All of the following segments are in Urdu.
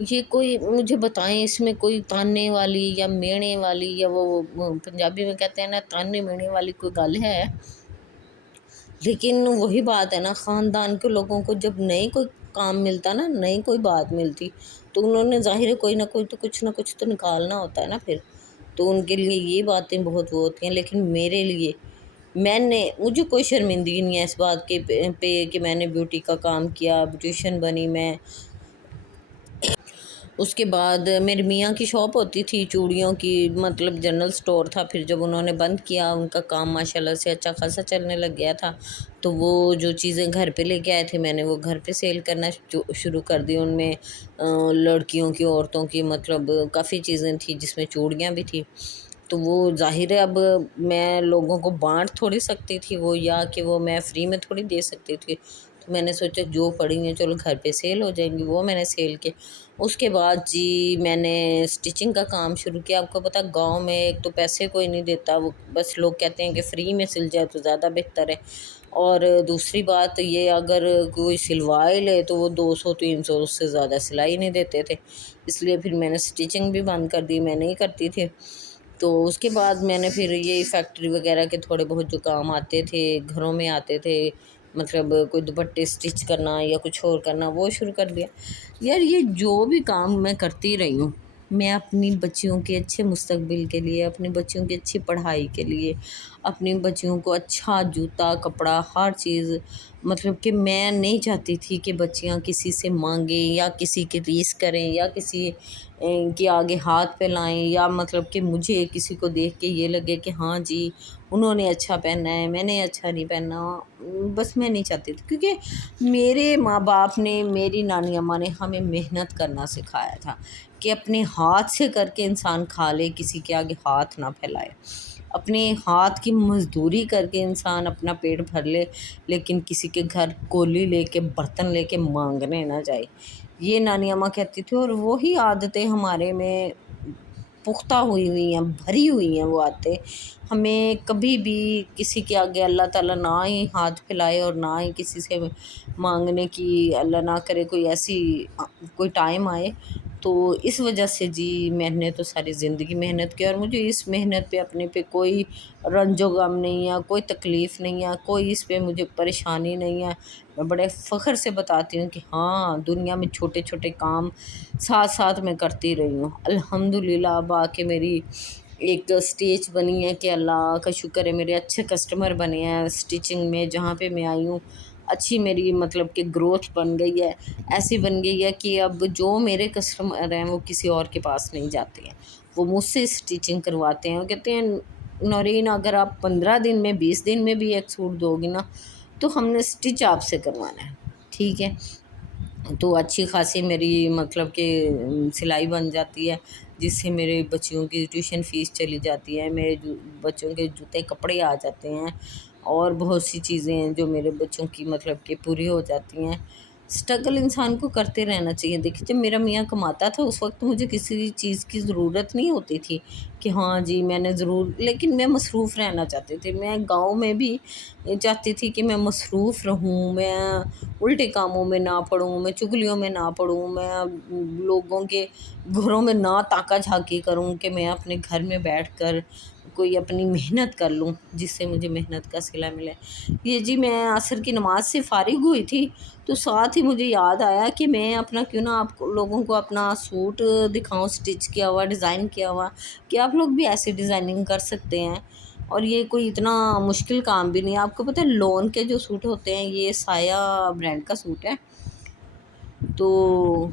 یہ کوئی مجھے بتائیں اس میں کوئی تاننے والی یا مینے والی یا وہ پنجابی میں کہتے ہیں نا تاننے مینے والی کوئی گل ہے؟ لیکن وہی بات ہے نا، خاندان کے لوگوں کو جب نئی کوئی کام ملتا نا، نئی کوئی بات ملتی، تو انہوں نے ظاہر ہے کوئی نہ کوئی تو کچھ نہ کچھ تو نکالنا ہوتا ہے نا پھر، تو ان کے لیے یہ باتیں بہت وہ ہوتی ہیں۔ لیکن میرے لیے مجھے کوئی شرمندگی نہیں ہے اس بات کے پہ کہ میں نے بیوٹی کا کام کیا، بیوٹیشین بنی میں۔ اس کے بعد میرے میاں کی شاپ ہوتی تھی چوڑیوں کی، مطلب جنرل سٹور تھا، پھر جب انہوں نے بند کیا ان کا کام ماشاءاللہ سے اچھا خاصا چلنے لگ گیا تھا، تو وہ جو چیزیں گھر پہ لے کے آئے تھے میں نے وہ گھر پہ سیل کرنا شروع کر دی۔ ان میں لڑکیوں کی، عورتوں کی، مطلب کافی چیزیں تھیں جس میں چوڑیاں بھی تھیں، تو وہ ظاہر ہے اب میں لوگوں کو بانٹ تھوڑی سکتی تھی وہ، یا کہ وہ میں فری میں تھوڑی دے سکتی تھی، تو میں نے سوچا جو پڑی ہیں چلو گھر پہ سیل ہو جائیں گی، وہ میں نے سیل کے اس کے بعد جی میں نے اسٹیچنگ کا کام شروع کیا۔ آپ کو پتہ گاؤں میں ایک تو پیسے کوئی نہیں دیتا، وہ بس لوگ کہتے ہیں کہ فری میں سل جائے تو زیادہ بہتر ہے، اور دوسری بات یہ اگر کوئی سلوائی لے تو وہ 200 300 اس سے زیادہ سلائی نہیں دیتے تھے، اس لیے پھر میں نے اسٹیچنگ بھی بند کر دی، میں نہیں کرتی تھی۔ تو اس کے بعد میں نے پھر یہ فیکٹری وغیرہ کے تھوڑے بہت جو کام آتے تھے گھروں میں آتے تھے، مطلب کوئی دوپٹے اسٹچ کرنا یا کچھ اور کرنا، وہ شروع کر دیا۔ یار یہ جو بھی کام میں کرتی رہی ہوں، میں اپنی بچیوں کے اچھے مستقبل کے لیے، اپنی بچیوں کی اچھی پڑھائی کے لیے، اپنی بچیوں کو اچھا جوتا کپڑا ہر چیز، مطلب کہ میں نہیں چاہتی تھی کہ بچیاں کسی سے مانگیں یا کسی کی ریس کریں یا کسی کے آگے ہاتھ پھیلائیں، یا مطلب کہ مجھے کسی کو دیکھ کے یہ لگے کہ ہاں جی انہوں نے اچھا پہنا ہے میں نے اچھا نہیں پہنا، بس میں نہیں چاہتی تھی، کیونکہ میرے ماں باپ نے، میری نانی اماں نے ہمیں محنت کرنا سکھایا تھا کہ اپنے ہاتھ سے کر کے انسان کھا لے، کسی کے آگے ہاتھ نہ پھیلائے، اپنے ہاتھ کی مزدوری کر کے انسان اپنا پیٹ بھر لے، لیکن کسی کے گھر کولی لے کے برتن لے کے مانگنے نہ جائے، یہ نانی اماں کہتی تھی، اور وہی عادتیں ہمارے میں پختہ ہوئی ہوئی ہیں، بھری ہوئی ہیں وہ عادتیں، ہمیں کبھی بھی کسی کے آگے اللہ تعالیٰ نہ ہی ہاتھ پھیلائے اور نہ ہی کسی سے مانگنے کی اللہ نہ کرے کوئی ایسی کوئی ٹائم آئے، تو اس وجہ سے جی میں نے تو ساری زندگی محنت کی، اور مجھے اس محنت پہ اپنے پہ کوئی رنج و غم نہیں ہے، کوئی تکلیف نہیں ہے، کوئی اس پہ مجھے پریشانی نہیں ہے، میں بڑے فخر سے بتاتی ہوں کہ ہاں دنیا میں چھوٹے چھوٹے کام ساتھ ساتھ میں کرتی رہی ہوں، الحمدللہ اب آ کے میری ایک اسٹیج بنی ہے کہ اللہ کا شکر ہے میرے اچھے کسٹمر بنے ہیں اسٹیچنگ میں، جہاں پہ میں آئی ہوں اچھی میری مطلب کہ گروتھ بن گئی ہے، ایسی بن گئی ہے کہ اب جو میرے کسٹمر ہیں وہ کسی اور کے پاس نہیں جاتے ہیں، وہ مجھ سے اسٹیچنگ کرواتے ہیں، وہ کہتے ہیں نورین اگر آپ 15 دن میں 20 دن میں بھی ایک سوٹ دو گی نا تو ہم نے اسٹچ آپ سے کروانا ہے، ٹھیک ہے، تو اچھی خاصی میری مطلب کہ سلائی بن جاتی ہے، جس سے میرے بچیوں کی ٹیوشن فیس چلی جاتی ہے، میرے بچوں کے جوتے کپڑے آ جاتے ہیں، اور بہت سی چیزیں ہیں جو میرے بچوں کی مطلب کہ پوری ہو جاتی ہیں۔ اسٹرگل انسان کو کرتے رہنا چاہیے۔ دیکھیے جب میرا میاں کماتا تھا اس وقت مجھے کسی چیز کی ضرورت نہیں ہوتی تھی کہ ہاں جی میں نے ضرور، لیکن میں مصروف رہنا چاہتی تھی، میں گاؤں میں بھی چاہتی تھی کہ میں مصروف رہوں، میں الٹے کاموں میں نہ پڑوں، میں چغلیوں میں نہ پڑوں، میں لوگوں کے گھروں میں نہ تاکہ جھانکی کروں، کہ میں اپنے گھر میں بیٹھ کر کوئی اپنی محنت کر لوں جس سے مجھے محنت کا صلہ ملے۔ یہ جی میں عصر کی نماز سے فارغ ہوئی تھی تو ساتھ ہی مجھے یاد آیا کہ میں اپنا کیوں نہ آپ لوگوں کو اپنا سوٹ دکھاؤں اسٹچ کیا ہوا، ڈیزائن کیا ہوا، کہ آپ لوگ بھی ایسی ڈیزائننگ کر سکتے ہیں، اور یہ کوئی اتنا مشکل کام بھی نہیں ہے۔ آپ کو پتہ ہے لون کے جو سوٹ ہوتے ہیں، یہ سایہ برانڈ کا سوٹ ہے، تو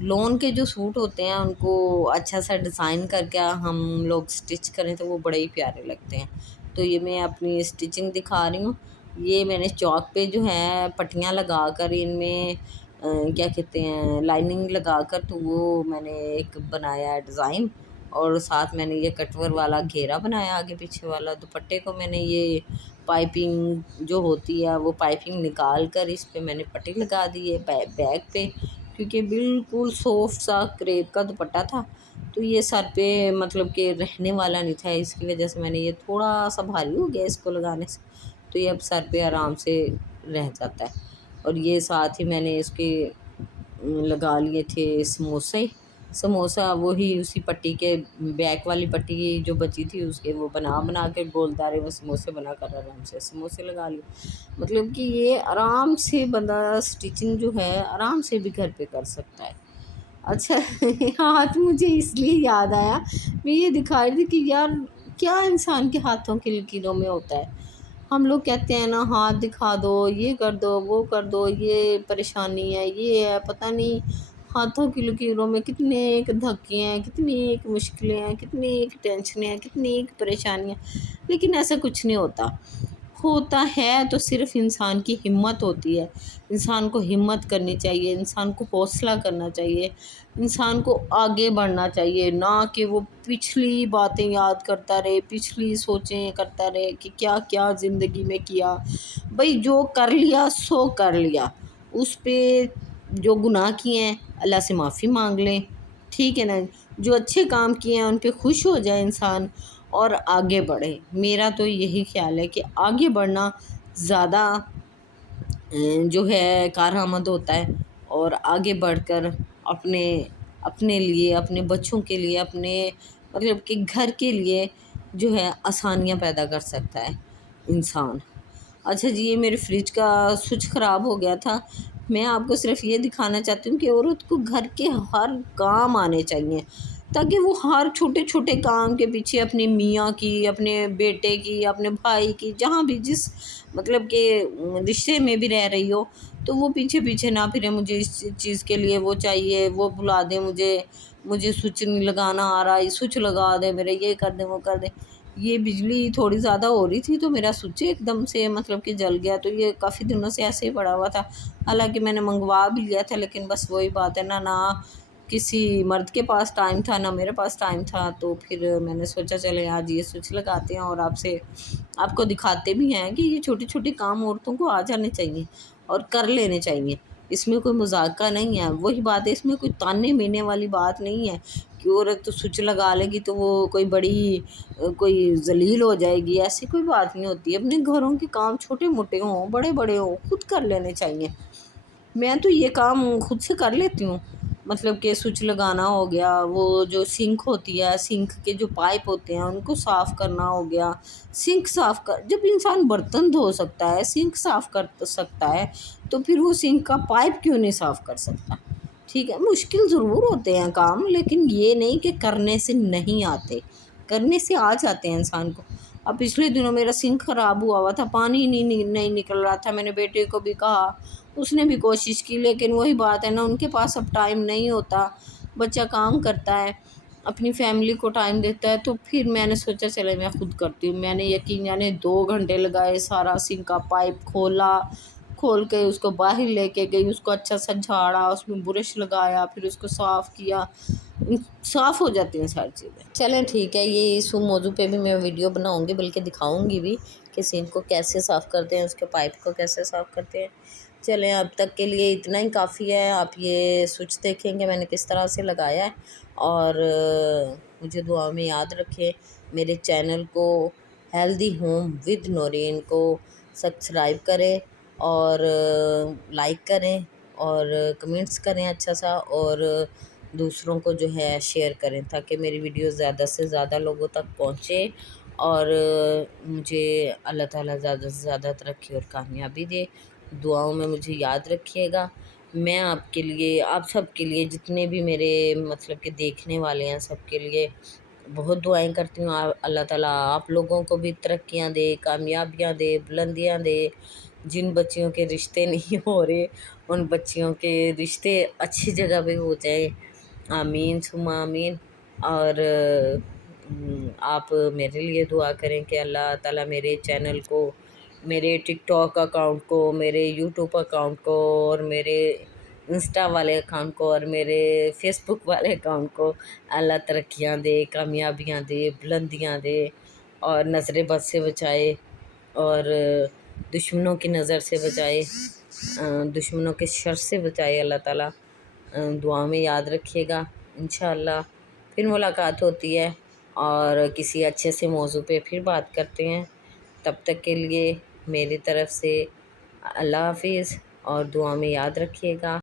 لون کے جو سوٹ ہوتے ہیں ان کو اچھا سا ڈیزائن کر کے ہم لوگ اسٹچ کریں تو وہ بڑے ہی پیارے لگتے ہیں۔ تو یہ میں اپنی اسٹچنگ دکھا رہی ہوں، یہ میں نے چوک پہ جو ہے پٹیاں لگا کر ان میں کیا کہتے ہیں لائننگ لگا کر، تو وہ میں نے ایک بنایا ہے ڈیزائن، اور ساتھ میں نے یہ کٹور والا گھیرا بنایا آگے پیچھے والا، دوپٹے کو میں نے یہ پائپنگ جو ہوتی ہے وہ پائپنگ نکال کر اس پہ میں نے پٹی لگا دی ہے بیک پہ، کیونکہ بالکل سافٹ سا کریپ کا دوپٹہ تھا، تو یہ سر پہ مطلب کہ رہنے والا نہیں تھا، اس کی وجہ سے میں نے یہ تھوڑا سا بھاری ہو گیا اس کو لگانے سے، تو یہ اب سر پہ آرام سے رہ جاتا ہے، اور یہ ساتھ ہی میں نے اس کے لگا لیے تھے سموسا وہی اسی پٹی کے بیک والی پٹی جو بچی تھی اس کے وہ بنا کے گول دارے وہ سموسے بنا کر آرام سے سموسے لگا لیے. مطلب کہ یہ آرام سے بندہ سٹیچنگ جو ہے آرام سے بھی گھر پہ کر سکتا ہے. اچھا ہاتھ مجھے اس لیے یاد آیا، میں یہ دکھا رہی تھی کہ یار کیا انسان کے ہاتھوں کی لکیروں میں ہوتا ہے. ہم لوگ کہتے ہیں نا ہاتھ دکھا دو، یہ کر دو وہ کر دو، یہ پریشانی ہے یہ ہے، پتہ نہیں ہاتھوں کی لکیروں میں کتنے ایک دھکے ہیں، کتنی ایک مشکلیں ہیں، کتنی ایک ٹینشنیں ہیں، کتنی ایک پریشانیاں. لیکن ایسا کچھ نہیں ہوتا ہے تو صرف انسان کی ہمت ہوتی ہے. انسان کو ہمت کرنی چاہیے، انسان کو حوصلہ کرنا چاہیے، انسان کو آگے بڑھنا چاہیے، نہ کہ وہ پچھلی باتیں یاد کرتا رہے، پچھلی سوچیں کرتا رہے کہ کیا کیا زندگی میں کیا. بھئی جو کر لیا سو کر لیا، اس پہ جو گناہ کیے ہیں اللہ سے معافی مانگ لیں، ٹھیک ہے نا. جو اچھے کام کیے ہیں ان پہ خوش ہو جائے انسان اور آگے بڑھے. میرا تو یہی خیال ہے کہ آگے بڑھنا زیادہ جو ہے کارآمد ہوتا ہے، اور آگے بڑھ کر اپنے لیے، اپنے بچوں کے لیے، اپنے مطلب کہ گھر کے لیے جو ہے آسانیاں پیدا کر سکتا ہے انسان. اچھا جی، یہ میرے فریج کا سوئچ خراب ہو گیا تھا. میں آپ کو صرف یہ دکھانا چاہتی ہوں کہ عورت کو گھر کے ہر کام آنے چاہیے، تاکہ وہ ہر چھوٹے چھوٹے کام کے پیچھے اپنے میاں کی، اپنے بیٹے کی، اپنے بھائی کی، جہاں بھی جس مطلب کہ رشتے میں بھی رہ رہی ہو تو وہ پیچھے نہ پھرے. مجھے اس چیز کے لیے وہ چاہیے، وہ بلا دیں مجھے سوئچ نہیں لگانا آ رہا، یہ سوئچ لگا دے میرے، یہ کر دیں وہ کر دیں. یہ بجلی تھوڑی زیادہ ہو رہی تھی تو میرا سوئچ ایک دم سے مطلب کہ جل گیا. تو یہ کافی دنوں سے ایسے ہی پڑا ہوا تھا، حالانکہ میں نے منگوا بھی لیا تھا، لیکن بس وہی بات ہے نہ کسی مرد کے پاس ٹائم تھا نہ میرے پاس ٹائم تھا. تو پھر میں نے سوچا چلے آج یہ سوئچ لگاتے ہیں اور آپ کو دکھاتے بھی ہیں کہ یہ چھوٹے چھوٹے کام عورتوں کو آ جانے چاہیے اور کر لینے چاہیے. اس میں کوئی مذاکرہ نہیں ہے، وہی بات ہے، اس میں کوئی تانے مینے والی بات نہیں ہے کہ عورت تو سوئچ لگا لے گی تو وہ کوئی ذلیل ہو جائے گی. ایسی کوئی بات نہیں ہوتی. اپنے گھروں کے کام چھوٹے موٹے ہوں بڑے بڑے ہوں خود کر لینے چاہیے. میں تو یہ کام خود سے کر لیتی ہوں، مطلب کہ سوئچ لگانا ہو گیا، وہ جو سنک ہوتی ہے، سنک کے جو پائپ ہوتے ہیں ان کو صاف کرنا ہو گیا. سنک جب انسان برتن دھو سکتا ہے، سنک صاف کر سکتا ہے، تو پھر وہ سنک کا پائپ کیوں نہیں صاف کر سکتا. ٹھیک ہے، مشکل ضرور ہوتے ہیں کام، لیکن یہ نہیں کہ کرنے سے نہیں آتے، کرنے سے آ جاتے ہیں انسان کو. اب پچھلے دنوں میرا سنک خراب ہوا تھا، پانی نہیں نکل رہا تھا. میں نے بیٹے کو بھی کہا، اس نے بھی کوشش کی، لیکن وہی بات ہے نا، ان کے پاس اب ٹائم نہیں ہوتا. بچہ کام کرتا ہے، اپنی فیملی کو ٹائم دیتا ہے. تو پھر میں نے سوچا چلے میں خود کرتی ہوں. میں نے یقیناً 2 گھنٹے لگائے، سارا سنک کا پائپ کھول کے اس کو باہر لے کے گئی، اس کو اچھا سا جھاڑا، اس میں برش لگایا، پھر اس کو صاف کیا. صاف ہو جاتی ہیں ساری چیزیں. چلیں ٹھیک ہے، یہ اس موضوع پہ بھی میں ویڈیو بناؤں گی، بلکہ دکھاؤں گی بھی کہ سنک کو کیسے صاف کرتے ہیں، اس کے پائپ کو کیسے صاف کرتے ہیں. چلیں اب تک کے لیے اتنا ہی کافی ہے. آپ یہ سوئچ دیکھیں کہ میں نے کس طرح سے لگایا ہے، اور مجھے دعا میں یاد رکھیں. میرے چینل کو ہیلدی ہوم ود نورین کو سبسکرائب کریں اور لائک کریں اور کمنٹس کریں اچھا سا، اور دوسروں کو جو ہے شیئر کریں تاکہ میری ویڈیو زیادہ سے زیادہ لوگوں تک پہنچے، اور مجھے اللہ تعالیٰ زیادہ سے زیادہ ترقی اور کامیابی دے. دعاؤں میں مجھے یاد رکھیے گا. میں آپ کے لیے، آپ سب کے لیے، جتنے بھی میرے مطلب کہ دیکھنے والے ہیں سب کے لیے بہت دعائیں کرتی ہوں. اللہ تعالیٰ آپ لوگوں کو بھی ترقیاں دے، کامیابیاں دے، بلندیاں دے. جن بچیوں کے رشتے نہیں ہو رہے ان بچیوں کے رشتے اچھی جگہ پہ ہو جائیں، آمین ثم آمین. اور آپ میرے لیے دعا کریں کہ اللہ تعالیٰ میرے چینل کو، میرے ٹک ٹاک اکاؤنٹ کو، میرے یوٹیوب اکاؤنٹ کو، اور میرے انسٹا والے اکاؤنٹ کو، اور میرے فیس بک والے اکاؤنٹ کو اللہ ترقیاں دے، کامیابیاں دے، بلندیاں دے، اور نظر بد سے بچائے، اور دشمنوں کی نظر سے بچائے، دشمنوں کے شر سے بچائے اللہ تعالیٰ. دعا میں یاد رکھیے گا. انشاءاللہ پھر ملاقات ہوتی ہے اور کسی اچھے سے موضوع پہ پھر بات کرتے ہیں. تب تک کے لیے میری طرف سے اللہ حافظ، اور دعا میں یاد رکھیے گا.